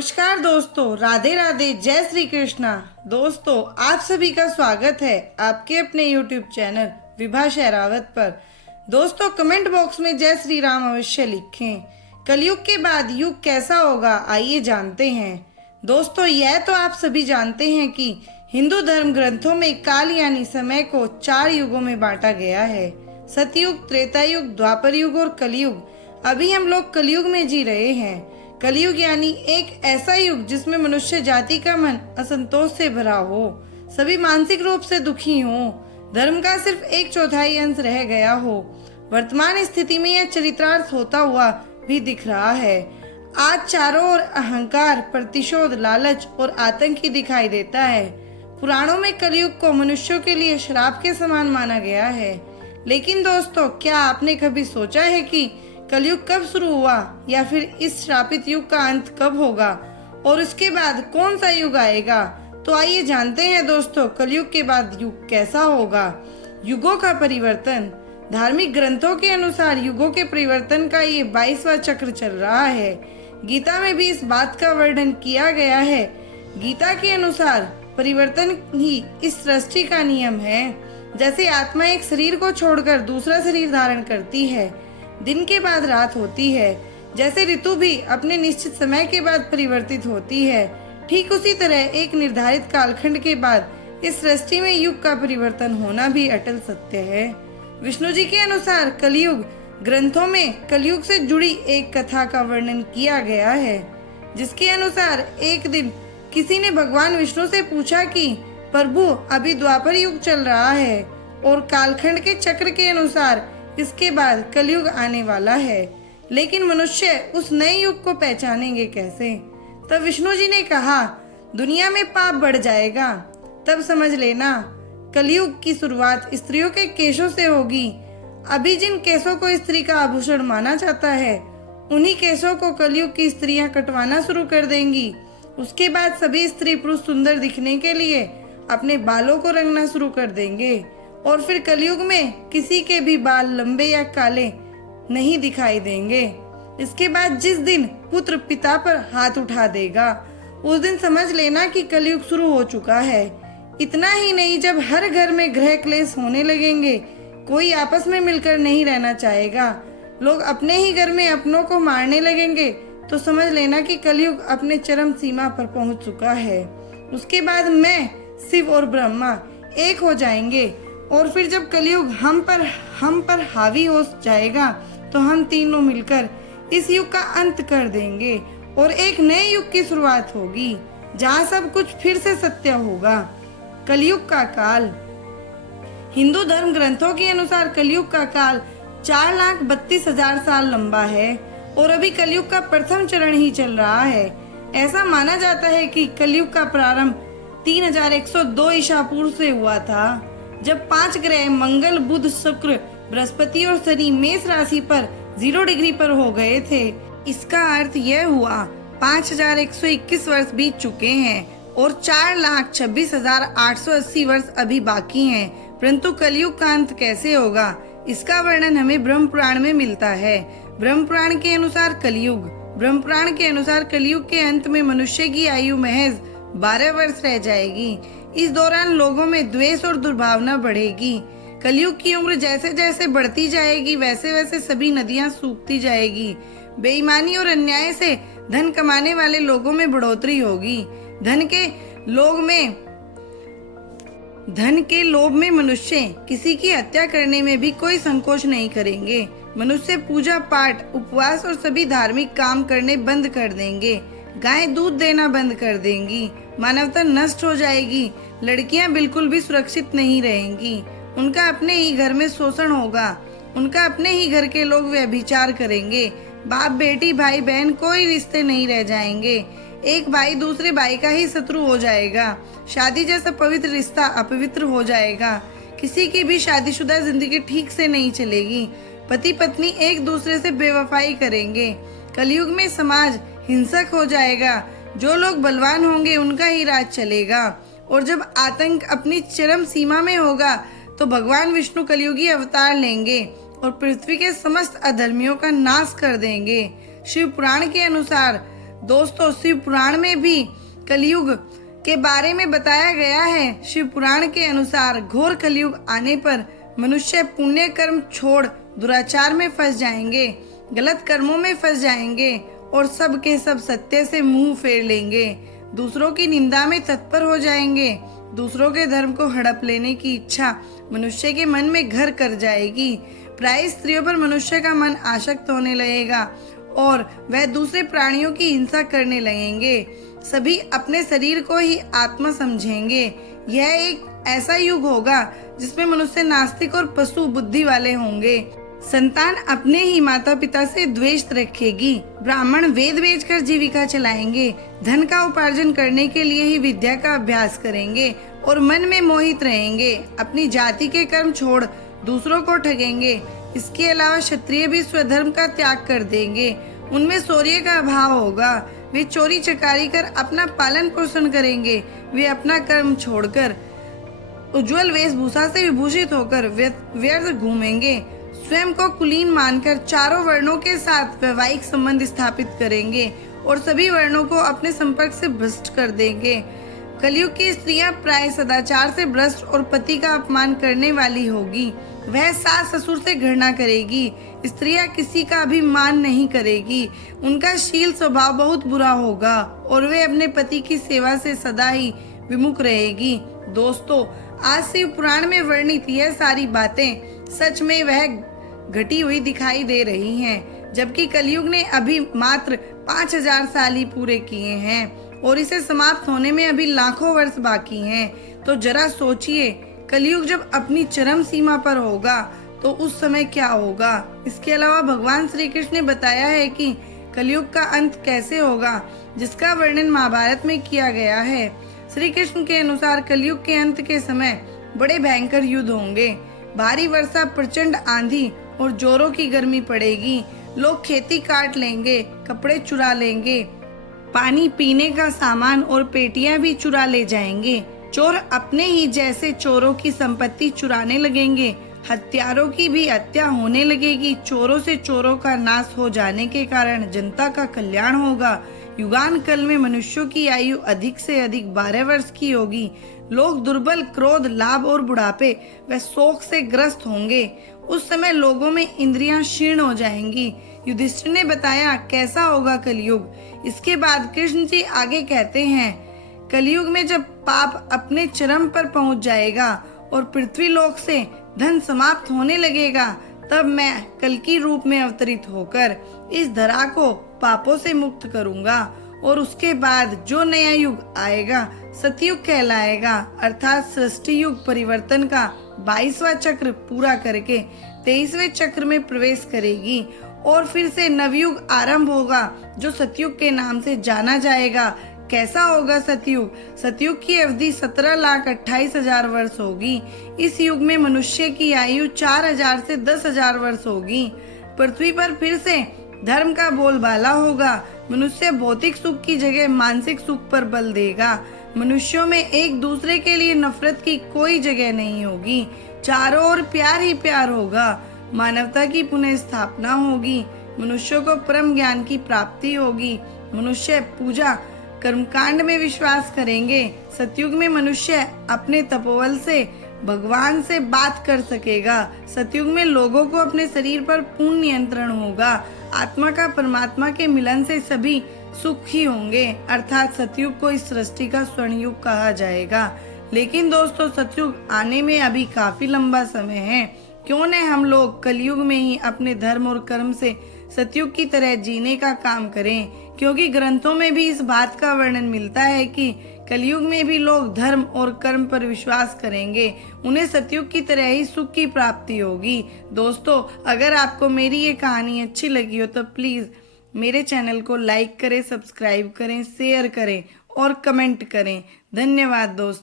नमस्कार दोस्तों, राधे राधे, जय श्री कृष्णा। दोस्तों, आप सभी का स्वागत है आपके अपने YouTube चैनल विभा शेरावत पर। दोस्तों, कमेंट बॉक्स में जय श्री राम अवश्य लिखें। कलयुग के बाद युग कैसा होगा, आइए जानते हैं। दोस्तों, यह तो आप सभी जानते हैं कि हिंदू धर्म ग्रंथों में काल यानी समय को 4 युगों में बांटा गया है। सतयुग, त्रेता युग, द्वापर युग और कलयुग। अभी हम लोग कलयुग में जी रहे हैं। कलयुग यानी एक ऐसा युग जिसमें मनुष्य जाति का मन असंतोष से भरा हो, सभी मानसिक रूप से दुखी हो, धर्म का सिर्फ 1/4 अंश रह गया हो। वर्तमान स्थिति में यह चरितार्थ होता हुआ भी दिख रहा है। आज चारों ओर अहंकार, प्रतिशोध, लालच और आतंक ही दिखाई देता है। पुराणों में कलयुग को मनुष्यों के लिए श्राप के समान माना गया है। लेकिन दोस्तों, क्या आपने कभी सोचा है कि कलयुग कब शुरू हुआ या फिर इस श्रापित युग का अंत कब होगा और उसके बाद कौन सा युग आएगा? तो आइए जानते हैं दोस्तों, कलयुग के बाद युग कैसा होगा। युगों का परिवर्तन। धार्मिक ग्रंथों के अनुसार युगों के परिवर्तन का ये 22वां चक्र चल रहा है। गीता में भी इस बात का वर्णन किया गया है। गीता के अनुसार परिवर्तन ही इस सृष्टि का नियम है। जैसे आत्मा एक शरीर को छोड़कर दूसरा शरीर धारण करती है, दिन के बाद रात होती है, जैसे ऋतु भी अपने निश्चित समय के बाद परिवर्तित होती है, ठीक उसी तरह एक निर्धारित कालखंड के बाद इस सृष्टि में युग का परिवर्तन होना भी अटल सत्य है। विष्णु जी के अनुसार कलयुग ग्रंथों में कलयुग से जुड़ी एक कथा का वर्णन किया गया है, जिसके अनुसार एक दिन किसी ने भगवान विष्णु से पूछा कि प्रभु, अभी द्वापर युग चल रहा है और कालखंड के चक्र के अनुसार इसके बाद कलयुग आने वाला है, लेकिन मनुष्य उस नए युग को पहचानेंगे कैसे? तब विष्णु जी ने कहा, दुनिया में पाप बढ़ जाएगा, तब समझ लेना कलयुग की शुरुआत स्त्रियों के केशों से होगी। अभी जिन केशों को स्त्री का आभूषण माना जाता है, उन्हीं केशों को कलयुग की स्त्रियां कटवाना शुरू कर देंगी। उसके बाद सभी स्त्री पुरुष सुंदर दिखने के लिए अपने बालों को रंगना शुरू कर देंगे और फिर कलयुग में किसी के भी बाल लंबे या काले नहीं दिखाई देंगे। इसके बाद जिस दिन पुत्र पिता पर हाथ उठा देगा, उस दिन समझ लेना कि कलयुग शुरू हो चुका है। इतना ही नहीं, जब हर घर में गृह क्लेश होने लगेंगे, कोई आपस में मिलकर नहीं रहना चाहेगा, लोग अपने ही घर में अपनों को मारने लगेंगे, तो समझ लेना कि कलयुग अपने चरम सीमा पर पहुंच चुका है। उसके बाद मैं, शिव और ब्रह्मा एक हो जाएंगे और फिर जब कलयुग हम पर हावी हो जाएगा, तो हम तीनों मिलकर इस युग का अंत कर देंगे और एक नए युग की शुरुआत होगी, जहाँ सब कुछ फिर से सत्य होगा। कलयुग का काल। हिंदू धर्म ग्रंथों के अनुसार कलयुग का काल 4,32,000 साल लंबा है और अभी कलयुग का प्रथम चरण ही चल रहा है। ऐसा माना जाता है कि कलयुग का प्रारंभ 3102 ईसा पूर्व से हुआ था, जब 5 ग्रह मंगल, बुध, शुक्र, बृहस्पति और शनि मेष राशि पर 0 डिग्री पर हो गए थे। इसका अर्थ यह हुआ 5121 वर्ष बीत चुके हैं और 4,26,880 वर्ष अभी बाकी हैं। परंतु कलयुग का अंत कैसे होगा, इसका वर्णन हमें ब्रह्म पुराण में मिलता है। ब्रह्म पुराण के अनुसार कलयुग के अंत में मनुष्य की आयु महज 12 वर्ष रह जाएगी। इस दौरान लोगों में द्वेष और दुर्भावना बढ़ेगी। कलयुग की उम्र जैसे जैसे बढ़ती जाएगी, वैसे वैसे सभी नदियां सूखती जाएगी। बेईमानी और अन्याय से धन कमाने वाले लोगों में बढ़ोतरी होगी। धन के लोभ में मनुष्य किसी की हत्या करने में भी कोई संकोच नहीं करेंगे। मनुष्य पूजा पाठ, उपवास और सभी धार्मिक काम करने बंद कर देंगे। गाय दूध देना बंद कर देंगी। मानवता नष्ट हो जाएगी। लड़कियां बिल्कुल भी सुरक्षित नहीं रहेंगी। उनका अपने ही घर में शोषण होगा। उनका अपने ही घर के लोग व्यभिचार करेंगे। बाप बेटी, भाई बहन कोई रिश्ते नहीं रह जाएंगे। एक भाई दूसरे भाई का ही शत्रु हो जाएगा। शादी जैसा पवित्र रिश्ता अपवित्र हो जाएगा। किसी की भी शादीशुदा जिंदगी ठीक से नहीं चलेगी। पति पत्नी एक दूसरे से बेवफाई करेंगे। कलयुग में समाज हिंसक हो जाएगा। जो लोग बलवान होंगे उनका ही राज चलेगा और जब आतंक अपनी चरम सीमा में होगा, तो भगवान विष्णु कलयुगी अवतार लेंगे और पृथ्वी के समस्त अधर्मियों का नाश कर देंगे। शिव पुराण के अनुसार दोस्तों शिव पुराण में भी कलयुग के बारे में बताया गया है। शिव पुराण के अनुसार घोर कलयुग आने पर मनुष्य पुण्य कर्म छोड़ दुराचार में फंस जाएंगे, गलत कर्मों में फंस जाएंगे और सब के सब सत्य से मुंह फेर लेंगे, दूसरों की निंदा में तत्पर हो जाएंगे। दूसरों के धर्म को हड़प लेने की इच्छा मनुष्य के मन में घर कर जाएगी। प्राय स्त्रियों पर मनुष्य का मन आसक्त होने लगेगा और वह दूसरे प्राणियों की हिंसा करने लगेंगे। सभी अपने शरीर को ही आत्मा समझेंगे। यह एक ऐसा युग होगा जिसमें मनुष्य नास्तिक और पशु बुद्धि वाले होंगे। संतान अपने ही माता पिता से द्वेष रखेगी। ब्राह्मण वेद बेचकर जीविका चलाएंगे, धन का उपार्जन करने के लिए ही विद्या का अभ्यास करेंगे और मन में मोहित रहेंगे। अपनी जाति के कर्म छोड़ दूसरों को ठगेंगे। इसके अलावा क्षत्रिय भी स्वधर्म का त्याग कर देंगे। उनमें शौर्य का अभाव होगा। वे चोरी चकारी कर अपना पालन पोषण करेंगे। वे अपना कर्म छोड़कर उज्जवल वेशभूषा से विभूषित होकर व्यर्थ घूमेंगे। स्वयं को कुलीन मानकर चारों वर्णों के साथ वैवाहिक संबंध स्थापित करेंगे और सभी वर्णों को अपने संपर्क से भ्रष्ट कर देंगे। कलयुग की स्त्रियां प्राय सदाचार से भ्रष्ट और पति का अपमान करने वाली होगी। वह सास ससुर से घृणा करेगी। स्त्रियां किसी का भी मान नहीं करेगी। उनका शील स्वभाव बहुत बुरा होगा और वे अपने पति की सेवा से सदा ही विमुख रहेगी। दोस्तों, आज शिव पुराण में वर्णित यह सारी बातें सच में वह घटी हुई दिखाई दे रही हैं, जबकि कलयुग ने अभी मात्र 5000 साल ही पूरे किए हैं और इसे समाप्त होने में अभी लाखों वर्ष बाकी हैं। तो जरा सोचिए, कलयुग जब अपनी चरम सीमा पर होगा तो उस समय क्या होगा। इसके अलावा भगवान श्री कृष्ण ने बताया है कि कलयुग का अंत कैसे होगा, जिसका वर्णन महाभारत में किया गया है। श्री कृष्ण के अनुसार कलयुग के अंत के समय बड़े भयंकर युद्ध होंगे। भारी वर्षा, प्रचंड आंधी और जोरों की गर्मी पड़ेगी। लोग खेती काट लेंगे, कपड़े चुरा लेंगे, पानी पीने का सामान और पेटियां भी चुरा ले जाएंगे। चोर अपने ही जैसे चोरों की संपत्ति चुराने लगेंगे। हत्यारों की भी हत्या होने लगेगी। चोरों से चोरों का नाश हो जाने के कारण जनता का कल्याण होगा। युगान काल में मनुष्यों की आयु अधिक से अधिक 12 वर्ष की होगी। लोग दुर्बल, क्रोध, लाभ और बुढ़ापे व शोक से ग्रस्त होंगे। उस समय लोगों में इंद्रियां क्षीण हो जाएंगी। युधिष्ठिर ने बताया कैसा होगा कलयुग। इसके बाद कृष्ण जी आगे कहते हैं, कलयुग में जब पाप अपने चरम पर पहुंच जाएगा और पृथ्वी लोक से धन समाप्त होने लगेगा, तब मैं कल की रूप में अवतरित होकर इस धरा को पापों से मुक्त करूंगा और उसके बाद जो नया युग आएगा सतयुग कहलाएगा। अर्थात सृष्टि युग परिवर्तन का 22वां चक्र पूरा करके 23वें चक्र में प्रवेश करेगी और फिर से नवयुग आरंभ होगा जो सतयुग के नाम से जाना जाएगा। कैसा होगा सतयुग? सतयुग की अवधि 17,28,000 वर्ष होगी। इस युग में मनुष्य की आयु 4000 से 10,000 वर्ष होगी। पृथ्वी पर फिर से धर्म का बोलबाला होगा। मनुष्य भौतिक सुख की जगह मानसिक सुख पर बल देगा। मनुष्यों में एक दूसरे के लिए नफरत की कोई जगह नहीं होगी। चारों ओर प्यार ही प्यार होगा। मानवता की पुनः स्थापना होगी। मनुष्यों को परम ज्ञान की प्राप्ति होगी। मनुष्य पूजा कर्मकांड में विश्वास करेंगे। सतयुग में मनुष्य अपने तपोबल से भगवान से बात कर सकेगा। सतयुग में लोगों को अपने शरीर पर पूर्ण नियंत्रण होगा। आत्मा का परमात्मा के मिलन से सभी सुख ही होंगे। अर्थात सतयुग को इस सृष्टि का स्वर्ण युग कहा जाएगा। लेकिन दोस्तों, सतयुग आने में अभी काफी लंबा समय है। क्यों न हम लोग कलयुग में ही अपने धर्म और कर्म से सतयुग की तरह जीने का काम करें, क्योंकि ग्रंथों में भी इस बात का वर्णन मिलता है कि कलयुग में भी लोग धर्म और कर्म पर विश्वास करेंगे। उन्हें सतयुग की तरह ही सुख की प्राप्ति होगी। दोस्तों, अगर आपको मेरी ये कहानी अच्छी लगी हो तो प्लीज मेरे चैनल को लाइक करें, सब्सक्राइब करें, शेयर करें और कमेंट करें। धन्यवाद दोस्तों।